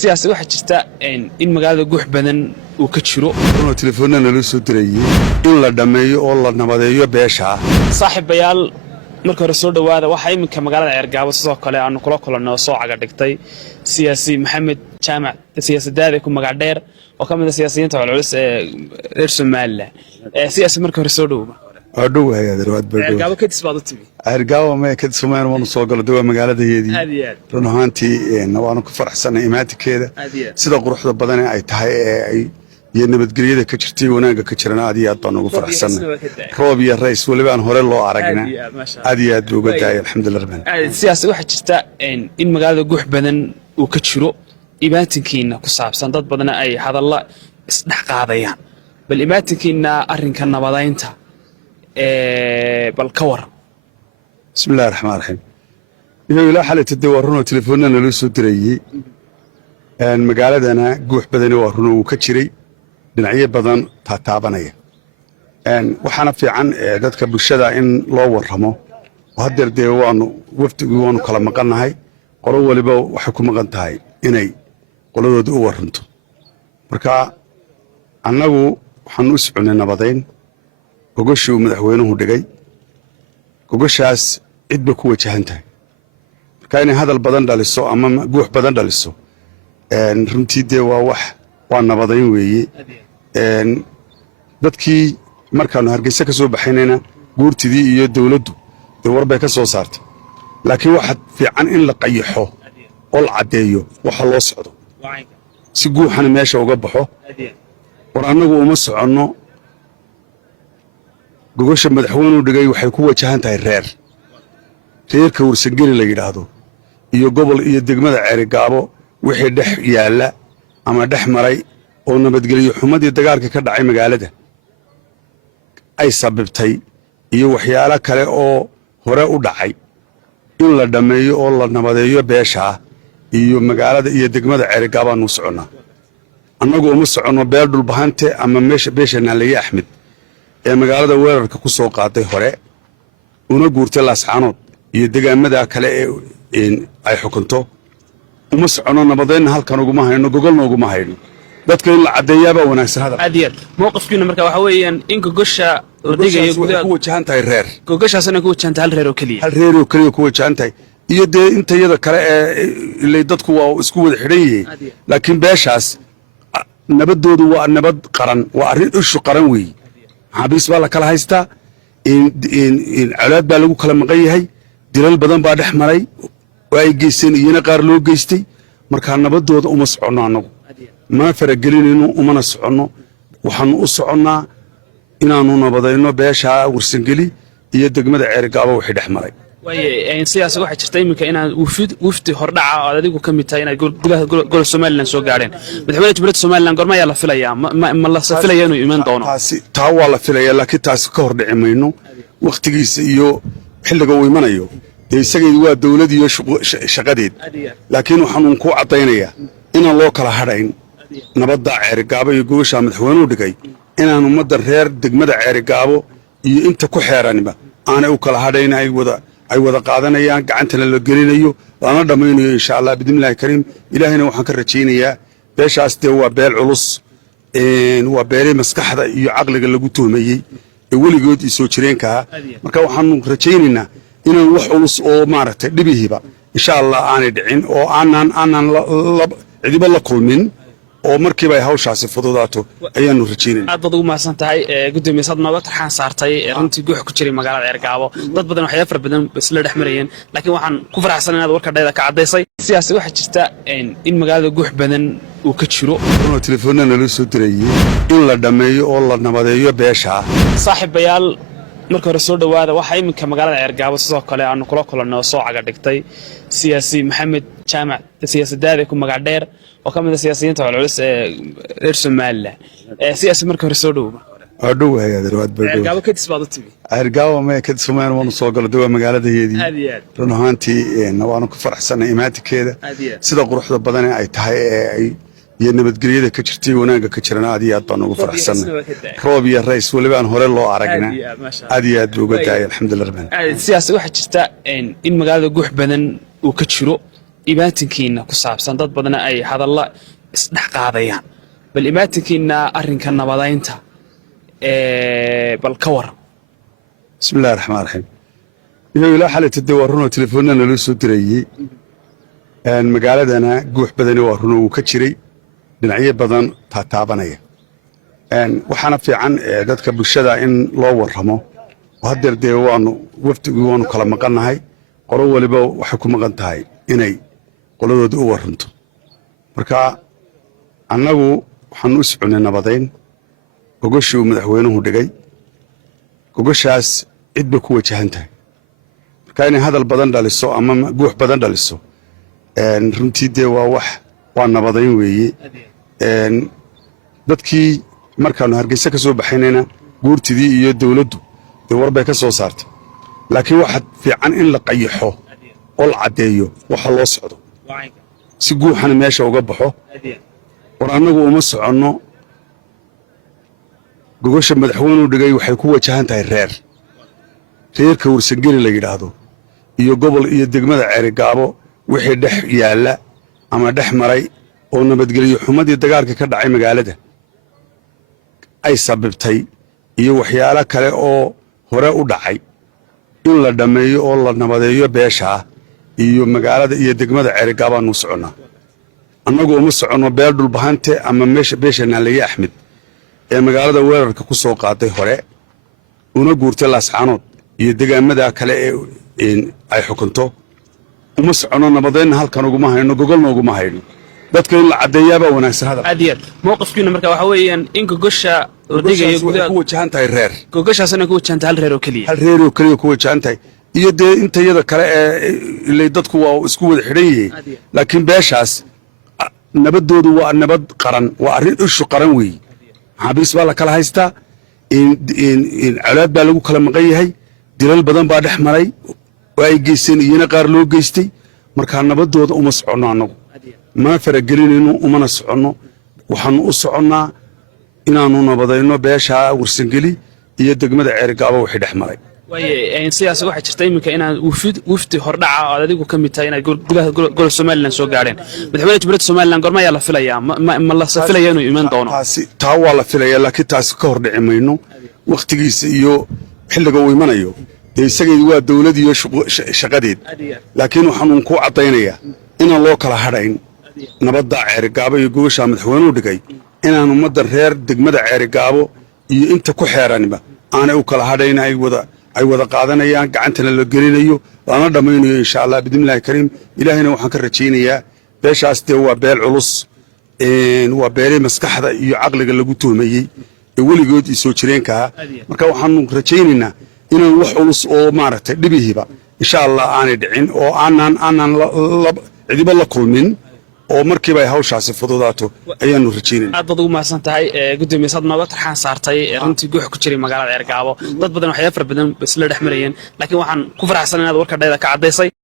siyaasi waxa jirta in magaalada guux badan uu ka jiro oo telefoonana la soo direeyay in la dhameeyo oo la nabadeeyo beesha saaxiibayaal marka hore soo dhawaada waxa iminka magaalada Ceergaabo sidoo kale aanu kula kulanno soo caga dhigtay siyaasi Maxamed Jaamac siyaasadaada ku magac dheer oo kamid ah siyaasiyiinta culus ee reer Soomaaliland siyaasi marka hore soo dhawaada adoo hay'ad raad baa Ceergaabo ka tisbaado timi Ceergaabo ma ka tismaan wana soo galo dawaa magaaladeedii run ahaantii waanu ku faraxsanay imaatikeeda sida quruxda badan ay tahay ay iyo nabadgelyada ka jirtay wanaagga ka jirana aad iyo aad baan ugu faraxsanay roob iyo rays waliba aan hore loo aragna aad iyo aad uga daayay alxamdulillah rabbil siyaasi waxa jirta in magaalada guux badan uu ka jiro ibaatinkiina ku saabsan dad badan ay hadalla isdhax qaadayaan bal ibaatinkiina arrinka nabadaynta bal ka war bismillaahir rahmaanir rahiim iyo ilaa xalay tawarruno telefoonana la soo direeyay magaaladana guux badan waa runo uu ka jiray dhinacyo badan taabanaya waxaana fiican dadka bulshada in loo warramo hadeer dee waanu waftigii waanu kala maqannahay qolo waliba waxay ku maqan tahay inay qoladooda u warranto marka annagu waxaan u soconay nabadayn gogashii uu madaxweynuhu dhigay gogashaas cidba ku wajahan tahay marka inay hadal badan dhaliso ama guux badan dhaliso runtii dee waa nabadayn weeye dadkii markaanu hargeysa ka soo baxaynayna guurtidii iyo dawladdu dee war bay ka soo saartay laakiin waxa fiican in la qayaxo oo la caddeeyo waxa loo socdo si guuxana meesha uga baxo war annagu uma soconno gogasha madaxweynuhu dhigay waxay ku wajahan tahay reerka warsangeli la yidhaahdo iyo gobol iyo degmada Ceergaabo wixii dhex yaalla ama dhex maray oo nabadgelyo xumadii dagaalka ka dhacay magaalada ay sababtay iyo waxyaalo kale oo hore u dhacay in la dhameeyo oo la nabadeeyo beesha iyo magaalada iyo degmada Ceergaabo aanu soconnaa annagu uma soconno beel dhulbahante ama beesha Naalaya Axmed ee magaalada weerarka ku soo qaaday hore una guurtay Laascaanood iyo deegaamada kale ee ay xukunto uma socono nabadayna halkan ugu ma hayno gogolna ugu ma hayno dadka in la cadeeyaba wanaagsan hada aadiyad mowqifkiina marka waxa weeyaan in gogosha la dhigayo gudaha ku wajahan tahay gogoshaasna ku wajahan tahay hal reer oo kaliya ku wajahan tahay iyo dee intayada kale ee ilay dadku waa isku wada xidhan yihiin laakiin beeshaas nabadoodu waa nabad qaran waa arrin ishu qaran weeye xabiis baa la kala haystaa in calaad baa lagu kala maqan yahay dilal badan baa dhex maray ay geysteen iyana qaar loo geystay marka nabadooda uma soconno annagu ma faragelinayno umana soconno waxaanu u soconnaa inaanu nabadayno beesha warsangeli iyo degmada Ceergaabo wixii dhex maray waaye siyaasi waxa jirta iminka inaan wufti hordhaca oo adigu ka mid tahay inay gudaha gol Soomaaliland soo gaareen madaxweynaha Jamhuuriyadda Soomaaliland gorma ayaa la filayaa ma la filayaa inuu iman doono taa waa la filayaa laakiin taas ka hor dhici mayno waqtigiisa iyo xilliga uu imanayo isageedu waa dawlad iyo shaqadeed laakiin waxaan ku cadaynayaa inaan loo kala hadhayn nabadda Ceergaabo iyo gogasha madaxweynuhu dhigay inaan ummadda reer degmada Ceergaabo iyo inta ku xeeranba aanay u kala hadhayn ay wada qaadanayaan gacantana la gelinayo lana dhamaynayo insha Allah bidnillaahi kariim ilaahina waxaan ka rajaynayaa beeshaas dee waa beel culus waa beelay maskaxda iyo caqliga lagu tuhmayay ee weligood soo jireenka marka waxaan rajaynaynaa inaan wax culus oo maaragtay dhibihiba insha Allah aanay dhicin oo aanan cidiba la kulmin oo markiiba ay hawshaasi fududaato ayaanu rajaynaynaa aad baad ugu mahadsan tahay gudoomiyaasad nooga tarxaan saartay runtii guux ku jiray magaalada Ceergaabo dad badan waxay afar badan isla dhex marayeen laakiin waxaan ku faraxsanahay inaad warka dheeda ka cadeysay siyaasi waxa jirta in magaalada guux badan uu ka jiro oo telefoonana la soo direeyay in la dhameeyo oo la nabadeeyo beesha saaxiibayaal marka hore soo dhawaada waxa iminka magaalada Ceergaabo sidoo kale aanu kula kulanno soo caga dhigtay siyaasi Maxamed Jaamac siyaasadaada ku magac dheer oo kamid ah siyaasiyiinta culus ee reer Soomaaliland siyaasi marka hore soo dhawaada adoo hay'ad raad baa Ceergaabo ka tisbaado timi Ceergaabo ma ka tismaan wana soo galo dawaa magaaladeedii run ahaantii waanu ku faraxsanay imaatikeeda sida quruxda badan ay tahay ay iyo nabadgelyada ka jirtay wanaagga ka jirana aad iyo aad baan ugu faraxsanay roob iyo rays waliba aan hore loo aragna aad iyo aad uga daayay alxamdulillah rabbil siyaasi waxa jirta in magaalada guux badan uu ka jiro imaatinkiina ku saabsan dad badan ay hadalla isdhex qaadayaan bal imaatinkiina arrinka nabadaynta bal ka waran. bismillahi raxmaan raxiim iyagoo ilaa xalayta dee waa runoo telefoonna naloo soo dirayey magaaladana guux badani waa runoo wuu ka jiray dhinacyo badan taataabanaya waxaana fiican dadka bulshada in loo warramo oo haddeer dee wafdigii waanu kala maqannahay qolo waliba waxay ku maqan tahay inay qoladooda u warranto marka annagu waxaanu u soconnay nabadayn gogoshii uu madaxweynuhu dhigay gogoshaas cid bay ku wajahan tahay marka inay hadal badan dhaliso ama guux badan dhaliso runtii dee waa nabadayn weeye dadkii markaannu hargeysa ka soo baxaynayna guurtidii iyo dawladdu dee war bay ka soo saartay laakiin waxaa fiican in la qayaxo oo la caddeeyo waxa loo socdo si guuxana meesha uga baxo war annagu uma soconno gogosha madaxweynuu dhigay waxay ku wajahan tahay reerka warsangeli la yidhaahdo iyo gobol iyo degmada ceerigaabo wixii dhex yaalla ama dhex maray oo nabadgelyo xumadii dagaalka ka dhacay magaalada ay sababtay iyo waxyaalo kale oo hore u dhacay in la dhammeeyo oo la nabadeeyo beeshaa iyo magaalada iyo degmada ceerigaabaanu soconnaa annagu uma soconno beel dhulbahante ama beesha naalaye axmed ee magaalada weerarka ku soo qaaday hore una guurtay laascaanood iyo degaamada kale ee ay xukunto uma soconno nabadaynna halkan uguma hayno gogolna uguma hayno dadka in la caddeeyaabaa wanaagsan hadal aad iyo aad mowqifkiina marka waxa weeyaan in gogosha la dhigayo gudaha ku wajahan tahay gogoshaasna ku wajahan tahay hal reer oo keliya ku wajahan tahay iyo dee intayada kale ee ilay dadku waa isku wada xidhan yihiin laakiin beeshaas nabadoodu waa nabad qaran waa arrin ishu qaran weeye maxaabiis baa la kala haystaa colaad baa lagu kala maqan yahay dilal badan baa dhex maray oo ay geysteen iyana qaar loo geystay markaa nabadooda uma soconno annagu mana faragelinayno umana soconno waxaanu u soconnaa inaannu nabadayno beeshaa warsangeli iyo degmada ceerigaabo wixii dhex maray sidaas waxaa jirta iminka inaad wufdi hordhaca ood adigu ka mid tahay inaad gudaha gol somalilan soo gaadheen madaxweyne jumhuuriyadda somalilan goorma ayaa la filayaa ma la filaya inuu iman doono taa waa la filaya laakiin taasi ka hor dhici mayno wakhtigiisa iyo xilliga uu imanayo dee isageedu waa dawlad iyo shaqadeed laakiin waxaanuun ku caddaynayaa inaan loo kala hadhayn nabadda ceerigaabo iyo gogoshaa madaxweynuhu dhigay inaan ummadda reer degmada ceerigaabo iyo inta ku xeeraniba aanay u kala hadhayn ay wada qaadanayaan gacantana la gelinayo lana dhammaynayo insha allah bidnillahi kariim ilaahayna waxaan ka rajaynayaa beeshaas dee waa beel culus waa beelii maskaxda iyo caqliga lagu tuhmayey ee weligood iyo soo jireenkaha marka waxaanu rajaynaynaa inaan wax culus oo maaragtay dhibihiiba insha allah aanay dhicin oo aanan cidiba la kulmin oo markiiba ay hawshaasi fududaato ayaanu rajaynayna aad baad ugu mahadsan tahay gudoomiyasaad nooga tarxaan saartay runtii guux ku jiray magaalada ceergaabo dad badan waxyaabo fara badan isla dhex marayeen laakiin waxaan ku faraxsan inaad warka dhayda ka caddaysay